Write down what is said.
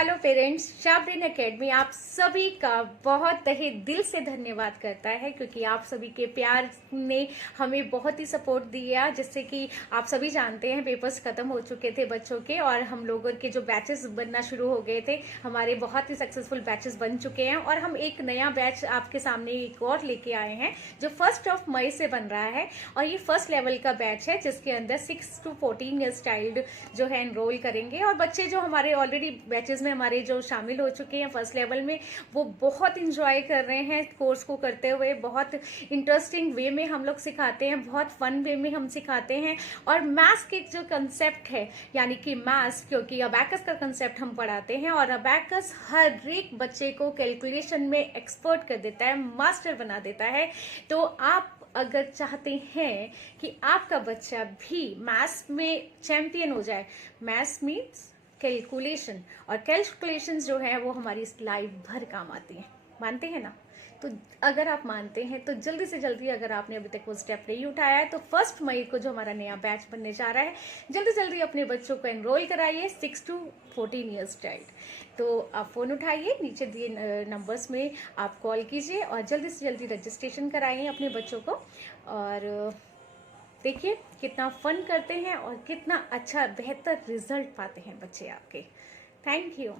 Hello parents, शाबरीन academy आप सभी का बहुत तहे दिल से धन्यवाद करता है क्योंकि आप सभी के प्यार ने हमें बहुत ही सपोर्ट दिया। जिससे कि आप सभी जानते हैं पेपर्स खत्म हो चुके थे बच्चों के और हम लोगों के जो बैचेस बनना शुरू हो गए थे, हमारे बहुत ही सक्सेसफुल बैचेस बन चुके हैं और हम एक नया बैच आपके सामने एक और लेके आए हैं जो 1 मई से बन रहा है। और ये फर्स्ट लेवल का बैच है जिसके अंदर 6 to 14 ईयर्स चाइल्ड जो है एनरोल करेंगे और बच्चे जो हमारे ऑलरेडी बैचेस में हमारे जो शामिल हो चुके हैं फर्स्ट लेवल में, वो बहुत इंजॉय कर रहे हैं कोर्स को करते हुए। बहुत इंटरेस्टिंग वे में हम लोग सिखाते हैं, बहुत फन वे में हम सिखाते हैं। और मैथ्स के जो कंसेप्ट है यानी कि मैथ्स, क्योंकि अबैकस का कंसेप्ट हम पढ़ाते हैं और अबैकस हर एक बच्चे को कैलकुलेशन में एक्सपर्ट कर देता है, मास्टर बना देता है। तो आप अगर चाहते हैं कि आपका बच्चा भी मैथ्स में चैंपियन हो जाए, मैथ्स मीन्स कैलकुलेशन, और कैलकुलेशंस जो है वो हमारी लाइफ भर काम आती हैं, मानते हैं ना? तो अगर आप मानते हैं तो जल्दी से जल्दी, अगर आपने अभी तक वो स्टेप नहीं उठाया है तो 1 मई को जो हमारा नया बैच बनने जा रहा है, जल्दी जल्दी अपने बच्चों को एनरोल कराइए 6 to 14 ईयर्स चाइल्ड। तो आप फ़ोन उठाइए, नीचे दिए नंबर्स में आप कॉल कीजिए और जल्दी से जल्दी रजिस्ट्रेशन कराइए अपने बच्चों को। और देखिए कितना फन करते हैं और कितना अच्छा बेहतर रिजल्ट पाते हैं बच्चे आपके। Thank you.